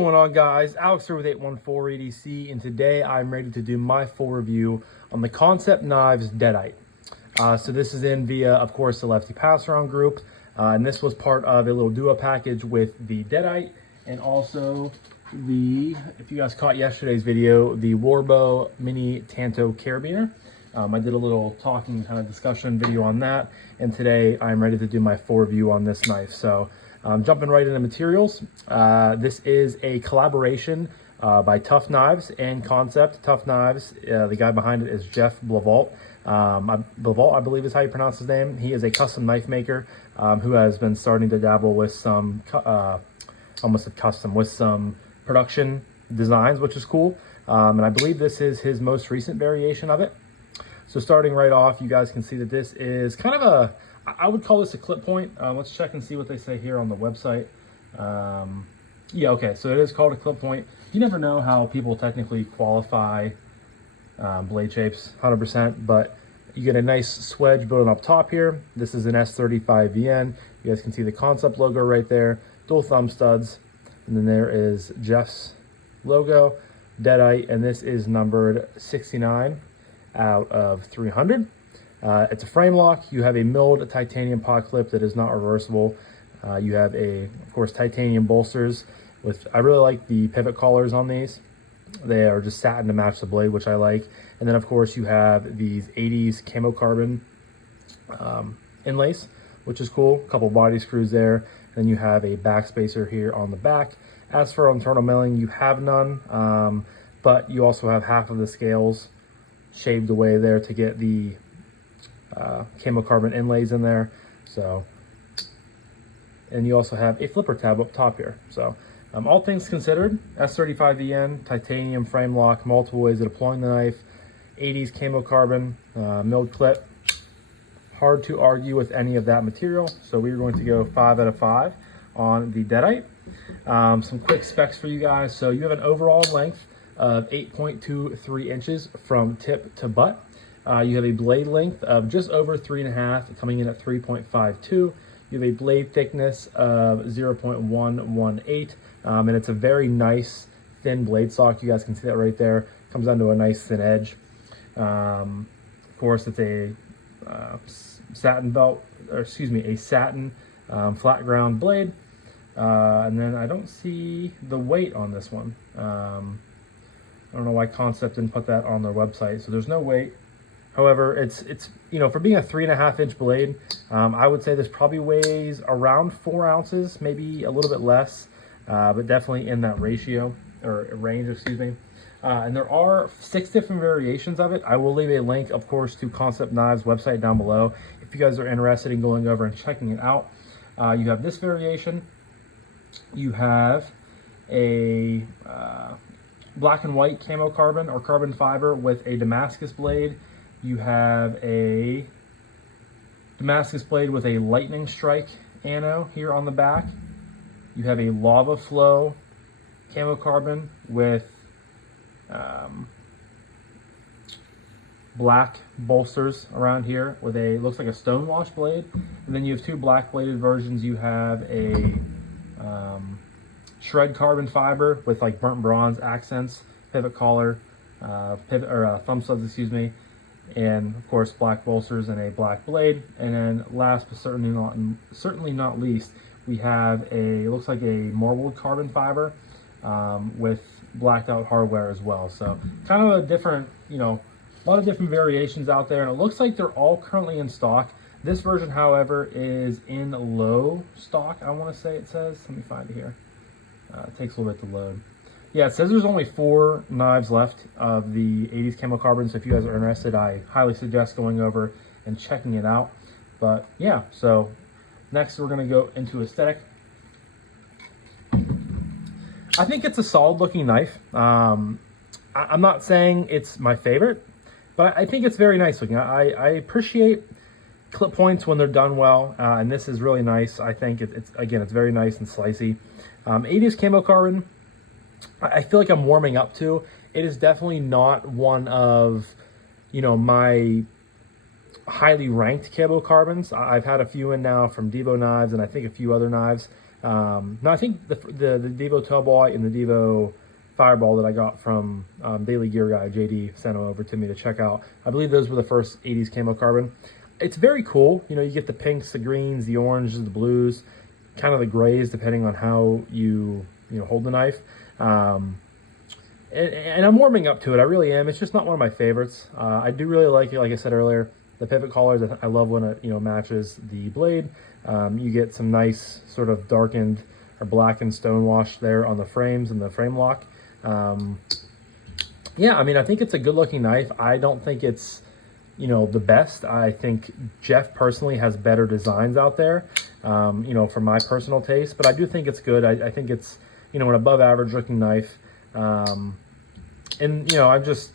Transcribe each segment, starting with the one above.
going on, guys? Alex here with 814 EDC, and today I'm ready to do my full review on the Kansept Knives Deadite. So this is in via, of course, the Lefty passaround group, and this was part of a little duo package with the Deadite and also the, if you guys caught yesterday's video, the Warbow Mini Tanto Carabiner. I did a little talking kind of discussion video on that, and today I'm ready to do my full review on this knife. So jumping right into materials, this is a collaboration by Tough Knives and Kansept. Tough Knives, the guy behind it is Jeff Blauvelt. Blauvelt, I believe is how you pronounce his name. He is a custom knife maker who has been starting to dabble with some, almost said custom, with some production designs, which is cool. And I believe this is his most recent variation of it. So starting right off, you guys can see that this is kind of a, I would call this a clip point. Let's check and see what they say here on the website. Yeah, okay, so it is called a clip point. You never know how people technically qualify blade shapes 100%, but you get a nice swedge building up top here. This is an S35VN. You guys can see the Kansept logo right there, dual thumb studs, and then there is Jeff's logo, Deadite, and this is numbered 69 out of 300. It's a frame lock. You have a milled titanium pot clip that is not reversible. You have of course, titanium bolsters with, I really like the pivot collars on these. They are just satin to match the blade, which I like. And then of course you have these 80s camo carbon inlays, which is cool. A couple body screws there. Then you have a back spacer here on the back. As for internal milling, you have none, but you also have half of the scales shaved away there to get the camo carbon inlays in there. So, and you also have a flipper tab up top here. So all things considered, S35VN, titanium frame lock, multiple ways of deploying the knife, 80s camo carbon, milled clip. Hard to argue with any of that material. So we're going to go 5 out of 5 on the Deadite. Some quick specs for you guys. So you have an overall length of 8.23 inches from tip to butt. You have a blade length of just over 3.5, coming in at 3.52. You have a blade thickness of 0.118, and it's a very nice thin blade stock. You guys can see that right there. Comes down to a nice thin edge. Of course, it's a satin belt, or excuse me, a satin flat ground blade. And then I don't see the weight on this one. I don't know why Kansept didn't put that on their website. So there's no weight. However, it's you know, for being a 3.5 inch blade, I would say this probably weighs around 4 ounces, maybe a little bit less, but definitely in that ratio or range, excuse me. And there are 6 different variations of it. I will leave a link, of course, to Kansept Knives website down below if you guys are interested in going over and checking it out. You have this variation. You have a black and white camo carbon or carbon fiber with a Damascus blade. You have a Damascus blade with a lightning strike ano here on the back. You have a lava flow camo carbon with black bolsters around here with a, looks like a stonewash blade. And then you have 2 black bladed versions. You have a shred carbon fiber with like burnt bronze accents, pivot collar, thumb studs, excuse me, and of course black bolsters and a black blade. And then last but certainly not least, we have it looks like a marbled carbon fiber with blacked out hardware as well. So kind of a different, you know, a lot of different variations out there, and it looks like they're all currently in stock. This version, however, is in low stock, I want to say it says. Let me find it here. It takes a little bit to load. Yeah, it says there's only 4 knives left of the 80s camo carbon, so if you guys are interested, I highly suggest going over and checking it out. But yeah, so next we're going to go into aesthetic. I think it's a solid looking knife. I'm not saying it's my favorite, but I think it's very nice looking. I appreciate clip points when they're done well, and this is really nice. I think it's very nice and slicey. 80s camo carbon, I feel like I'm warming up to. It is definitely not one of, you know, my highly ranked camo carbons. I've had a few in now from Devo Knives and I think a few other knives. Now I think the Devo Tailboy and the Devo Fireball that I got from Daily Gear guy JD sent them over to me to check out. I believe those were the first 80s camo carbon. It's very cool. You know, you get the pinks, the greens, the oranges, the blues, kind of the grays depending on how you hold the knife. And I'm warming up to it. I really am. It's just not one of my favorites. I do really like it. Like I said earlier, the pivot collars. I love when it matches the blade. You get some nice sort of darkened or blackened stonewash there on the frames and the frame lock. Yeah, I mean, I think it's a good looking knife. I don't think it's, the best. I think Jeff personally has better designs out there, for my personal taste, but I do think it's good. I think it's, an above average looking knife. And, I'm just,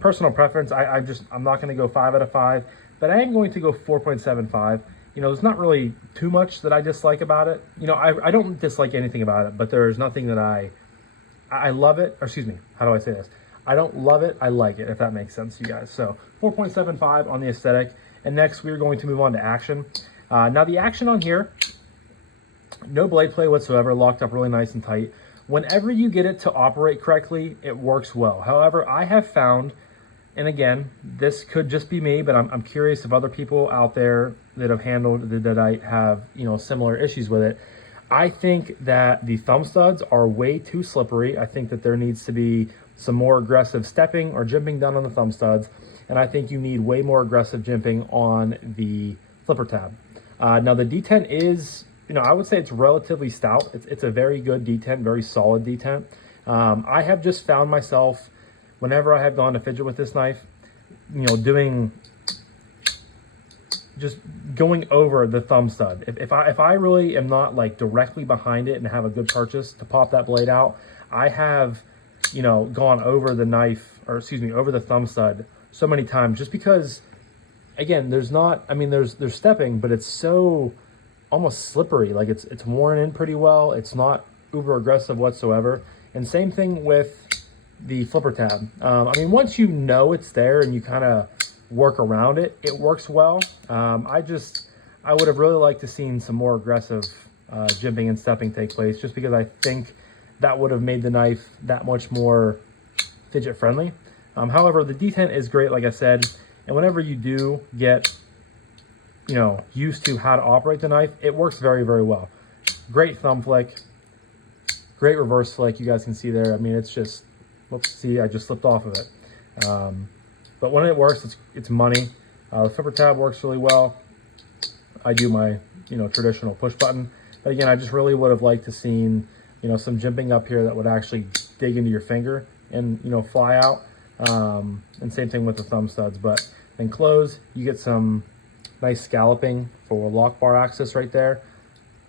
personal preference, I'm not going to go 5 out of 5, but I am going to go 4.75. There's not really too much that I dislike about it. I don't dislike anything about it, but there's nothing that I love it, or excuse me, how do I say this? I don't love it, I like it, if that makes sense to you guys. So 4.75 on the aesthetic. And next we're going to move on to action. Now the action on here, no blade play whatsoever, locked up really nice and tight. Whenever you get it to operate correctly, it works well. However, I have found, and again, this could just be me, but I'm curious if other people out there that have handled the Deadite have, similar issues with it. I think that the thumb studs are way too slippery. I think that there needs to be some more aggressive stepping or jimping done on the thumb studs. And I think you need way more aggressive jimping on the flipper tab. Now the detent is, I would say it's relatively stout. It's a very good detent, very solid detent. I have just found myself, whenever I have gone to fidget with this knife, just going over the thumb stud. If I really am not like directly behind it and have a good purchase to pop that blade out, I have, gone over the knife, or excuse me, over the thumb stud so many times, just because, again, there's stepping, but it's so almost slippery. Like it's worn in pretty well. It's not uber aggressive whatsoever. And same thing with the flipper tab. Once you know it's there and you kind of work around it, it works well. I would have really liked to seen some more aggressive jimping and stepping take place, just because I think that would have made the knife that much more fidget friendly. However, the detent is great, like I said, and whenever you do get, used to how to operate the knife, it works very, very well. Great thumb flick, great reverse flick. You guys can see there. It's just, whoops, see, I just slipped off of it. But when it works, it's money. The flipper tab works really well. I do my, traditional push button. But again, I just really would have liked to seen, some jimping up here that would actually dig into your finger and, fly out. And same thing with the thumb studs. But then close, you get some nice scalloping for lock bar access right there.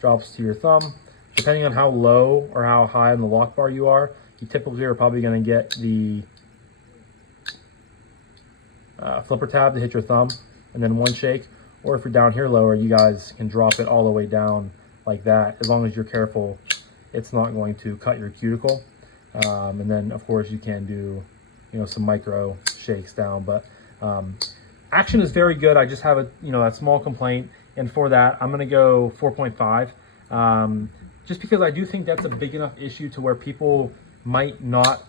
Drops to your thumb. Depending on how low or how high on the lock bar you are, you typically are probably going to get the flipper tab to hit your thumb and then one shake. Or if you're down here lower, you guys can drop it all the way down like that. As long as you're careful, it's not going to cut your cuticle. And then of course you can do, some micro shakes down. But action is very good. I just have a, that small complaint. And for that, I'm going to go 4.5. Just because I do think that's a big enough issue to where people might not,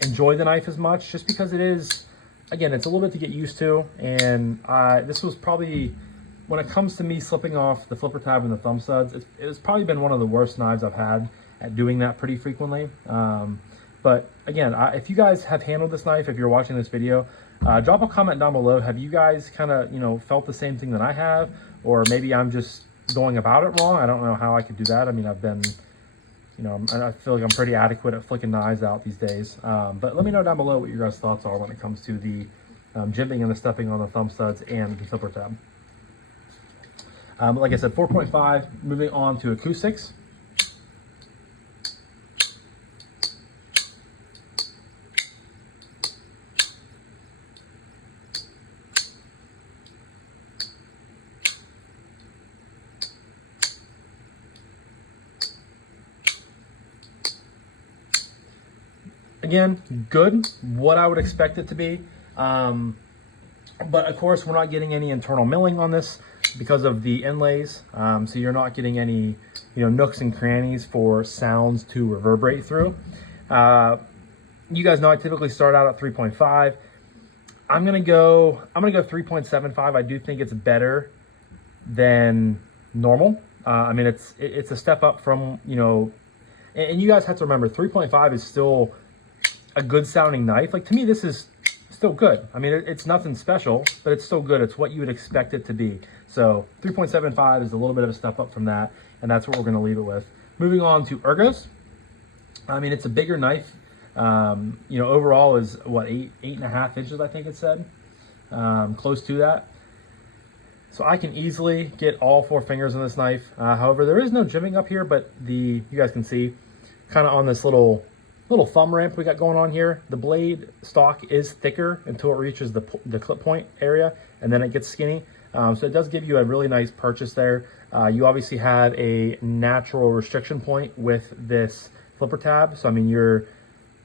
enjoy the knife as much, just because it is, again, it's a little bit to get used to. And this was probably, when it comes to me slipping off the flipper tab and the thumb studs, it's probably been one of the worst knives I've had at doing that pretty frequently. But again, if you guys have handled this knife, if you're watching this video, drop a comment down below. Have you guys kind of, felt the same thing that I have? Or maybe I'm just going about it wrong. I don't know how I could do that. I've been, I feel like I'm pretty adequate at flicking knives out these days. But let me know down below what your guys' thoughts are when it comes to the jimping and the stepping on the thumb studs and the flipper tab. Like I said, 4.5, moving on to acoustics. Again, good, what I would expect it to be. But of course, we're not getting any internal milling on this because of the inlays, so you're not getting any, nooks and crannies for sounds to reverberate through. You guys know I typically start out at 3.5. I'm gonna go 3.75. I do think it's better than normal. I mean, it's a step up from, and you guys have to remember 3.5 is still a good sounding knife. Like, to me, this is still good. I mean, it's nothing special, but it's still good. It's what you would expect it to be. So 3.75 is a little bit of a step up from that, and that's what we're gonna leave it with. Moving on to ergos. I mean, it's a bigger knife. Overall is what, 8.5 inches, I think it said, close to that. So I can easily get all 4 fingers in this knife. However, there is no jimping up here, but you guys can see kind of on this little thumb ramp we got going on here. The blade stock is thicker until it reaches the clip point area, and then it gets skinny. So it does give you a really nice purchase there. You obviously have a natural restriction point with this flipper tab. So I mean,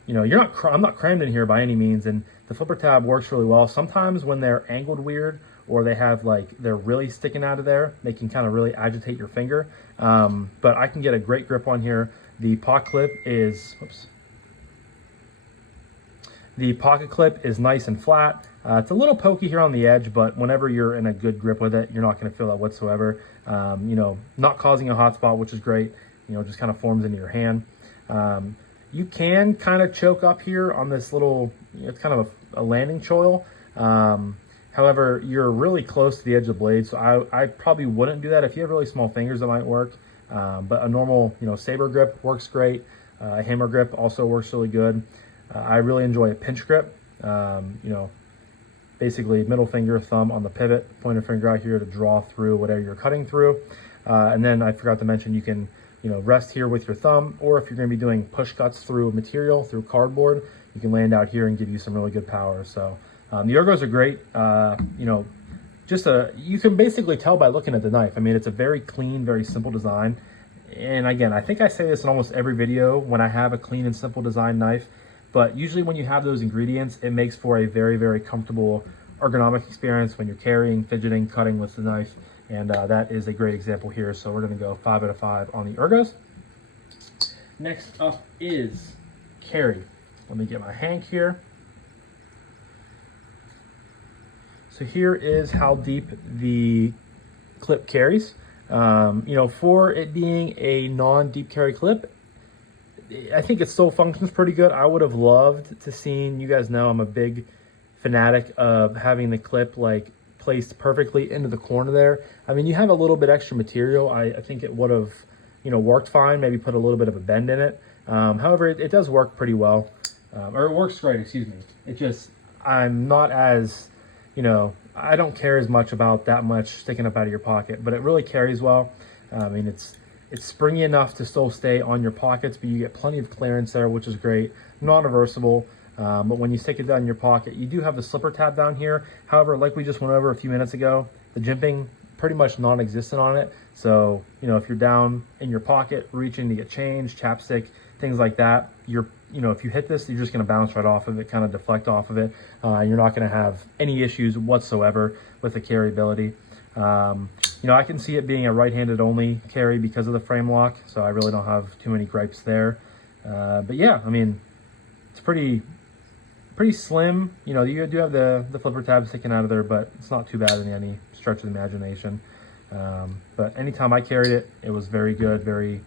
I'm not crammed in here by any means, and the flipper tab works really well. Sometimes when they're angled weird, or they have they're really sticking out of there, they can kind of really agitate your finger. But I can get a great grip on here. The pocket clip is, nice and flat. It's a little pokey here on the edge, but whenever you're in a good grip with it, you're not going to feel that whatsoever. Not causing a hot spot, which is great. Just kind of forms into your hand. You can kind of choke up here on this little, it's kind of a landing choil. However, you're really close to the edge of the blade, so I probably wouldn't do that. If you have really small fingers, that might work. But a normal, saber grip works great. A hammer grip also works really good. I really enjoy a pinch grip. Basically middle finger, thumb on the pivot, pointer finger out here to draw through whatever you're cutting through. And then I forgot to mention, you can rest here with your thumb, or if you're going to be doing push cuts through material, through cardboard, you can land out here and give you some really good power. So the ergos are great. You can basically tell by looking at the knife. I mean, it's a very clean, very simple design. And again, I think I say this in almost every video when I have a clean and simple design knife, but usually when you have those ingredients, it makes for a very, very comfortable ergonomic experience when you're carrying, fidgeting, cutting with the knife. And that is a great example here. So we're going to go 5 out of 5 on the ergos. Next up is carry. Let me get my hank here. So here is how deep the clip carries. For it being a non-deep carry clip, I think it still functions pretty good. I would have loved to seen, you guys know I'm a big fanatic of having the clip placed perfectly into the corner there. I mean, you have a little bit extra material. I think it would have, worked fine. Maybe put a little bit of a bend in it. However, it does work pretty well, or it works great. Excuse me. It just, I'm not as, I don't care as much about that much sticking up out of your pocket, but it really carries well. I mean, it's springy enough to still stay on your pockets, but you get plenty of clearance there, which is great. Non-reversible. But when you stick it down in your pocket, you do have the slipper tab down here. However, like we just went over a few minutes ago, the jimping pretty much non-existent on it. So, if you're down in your pocket, reaching to get change, chapstick, things like that, if you hit this, you're just going to bounce right off of it, kind of deflect off of it. You're not going to have any issues whatsoever with the carryability. I can see it being a right-handed only carry because of the frame lock, so I really don't have too many gripes there. But yeah, I mean, it's pretty slim. You do have the flipper tab sticking out of there, but it's not too bad in any stretch of the imagination. But anytime I carried it, it was very good, very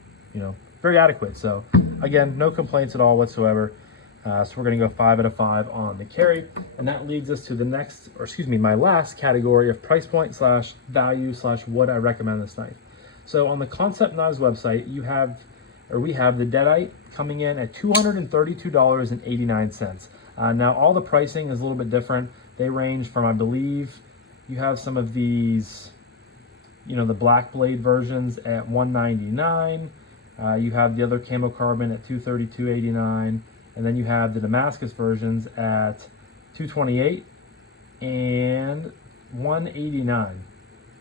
adequate. So again, no complaints at all whatsoever. So we're going to go 5 out of 5 on the carry, and that leads us to the next, my last category of price point / value / would I recommend this knife. So on the Kansept Knives website, we have the Deadite coming in at $232.89. Now all the pricing is a little bit different. They range from, I believe, you have some of these, the black blade versions at $199. You have the other camo carbon at $232.89. And then you have the Damascus versions at $228 and $189.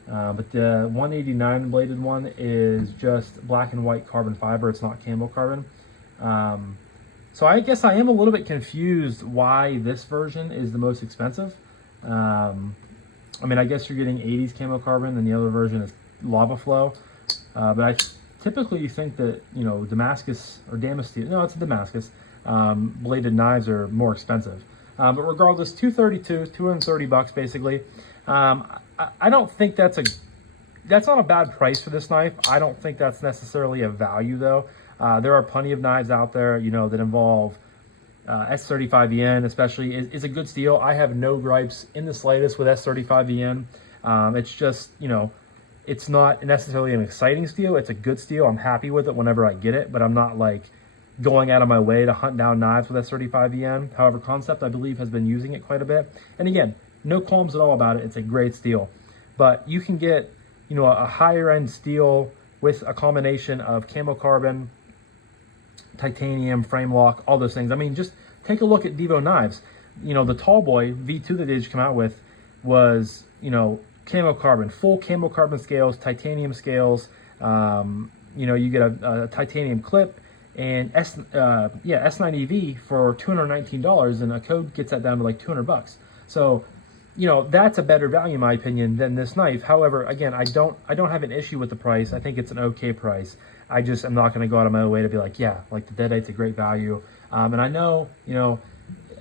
But the $189 bladed one is just black and white carbon fiber. It's not camo carbon. So I guess I am a little bit confused why this version is the most expensive. I mean, I guess you're getting 80s camo carbon, and the other version is lava flow. But I typically think that, you know, Damascus or Damasteel, no, it's a Damascus, bladed knives are more expensive. But regardless, 232, 230 bucks basically. I don't think that's not a bad price for this knife. I don't think that's necessarily a value though. There are plenty of knives out there, you know, that involve S35VN, especially is a good steel. I have no gripes in the slightest with S35VN. It's just, you know, it's not necessarily an exciting steel. It's a good steel. I'm happy with it whenever I get it, but I'm not like going out of my way to hunt down knives with S35VN. However, Kansept, I believe, has been using it quite a bit. And again, no qualms at all about it. It's a great steel. But you can get, you know, a higher end steel with a combination of camo carbon, titanium, frame lock, all those things. I mean, just take a look at Devo knives. You know, the Tallboy V2 that they just come out with was, you know, camo carbon, full camo carbon scales, titanium scales. You know, you get a titanium clip and S9EV for $219, and a code gets that down to like 200 bucks. So, you know, that's a better value in my opinion than this knife. However, again, I don't have an issue with the price. I think it's an okay price. I just am not going to go out of my way to be like, yeah, like the Deadite's a great value. And I know, you know,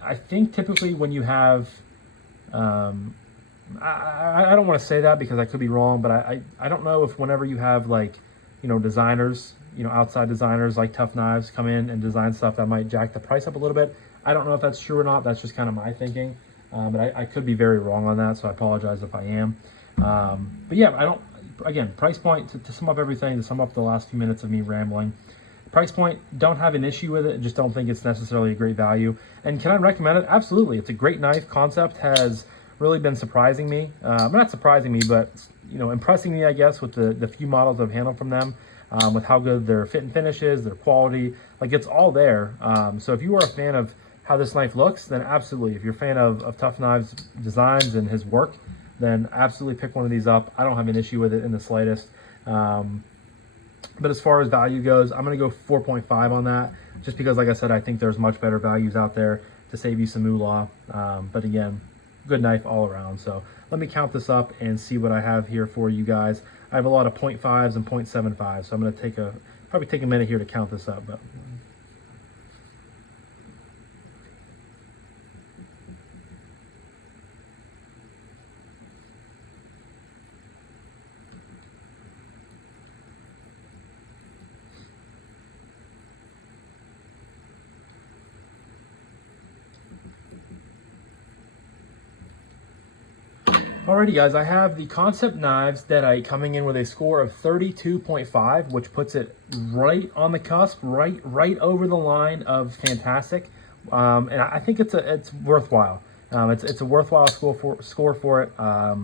I think typically when you have, I don't want to say that because I could be wrong, but I don't know if whenever you have like, you know, designers, you know, outside designers like Tough Knives come in and design stuff that might jack the price up a little bit. I don't know if that's true or not. That's just kind of my thinking. But I could be very wrong on that, so I apologize if I am. But yeah, again, price point, to sum up everything, to sum up the last few minutes of me rambling, price point, don't have an issue with it, just don't think it's necessarily a great value. And can I recommend it? Absolutely. It's a great knife. Kansept has really been surprising me. Not surprising me, but, you know, impressing me, I guess, with the few models I've handled from them, with how good their fit and finish is, their quality, like it's all there. So if you are a fan of how this knife looks, then absolutely. If you're a fan of Tough Knives designs and his work, then absolutely pick one of these up. I don't have an issue with it in the slightest. But as far as value goes, I'm going to go 4.5 on that, just because, like I said, I think there's much better values out there to save you some moolah. But again, good knife all around. So let me count this up and see what I have here for you guys. I have a lot of 0.5s and 0.75, so I'm going to probably take a minute here to count this up. But alrighty guys, I have the Kansept Knives Deadite coming in with a score of 32.5, which puts it right on the cusp, right over the line of fantastic. And I think it's worthwhile. It's a worthwhile score for it. I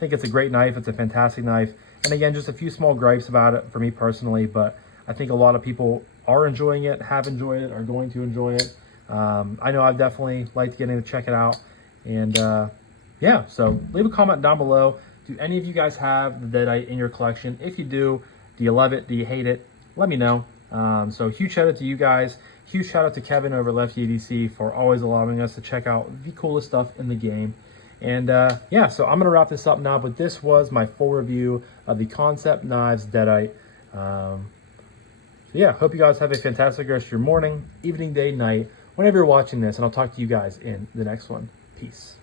think it's a great knife. It's a fantastic knife. And again, just a few small gripes about it for me personally, but I think a lot of people are enjoying it, have enjoyed it, are going to enjoy it. I know I've definitely liked getting to check it out. And yeah, so leave a comment down below. Do any of you guys have the Deadite in your collection? If you do you love it? Do you hate it? Let me know. So huge shout out to you guys. Huge shout out to Kevin over Lefty ADC for always allowing us to check out the coolest stuff in the game. And yeah, so I'm going to wrap this up now, but this was my full review of the Kansept Knives Deadite. So yeah, hope you guys have a fantastic rest of your morning, evening, day, night, whenever you're watching this, and I'll talk to you guys in the next one. Peace.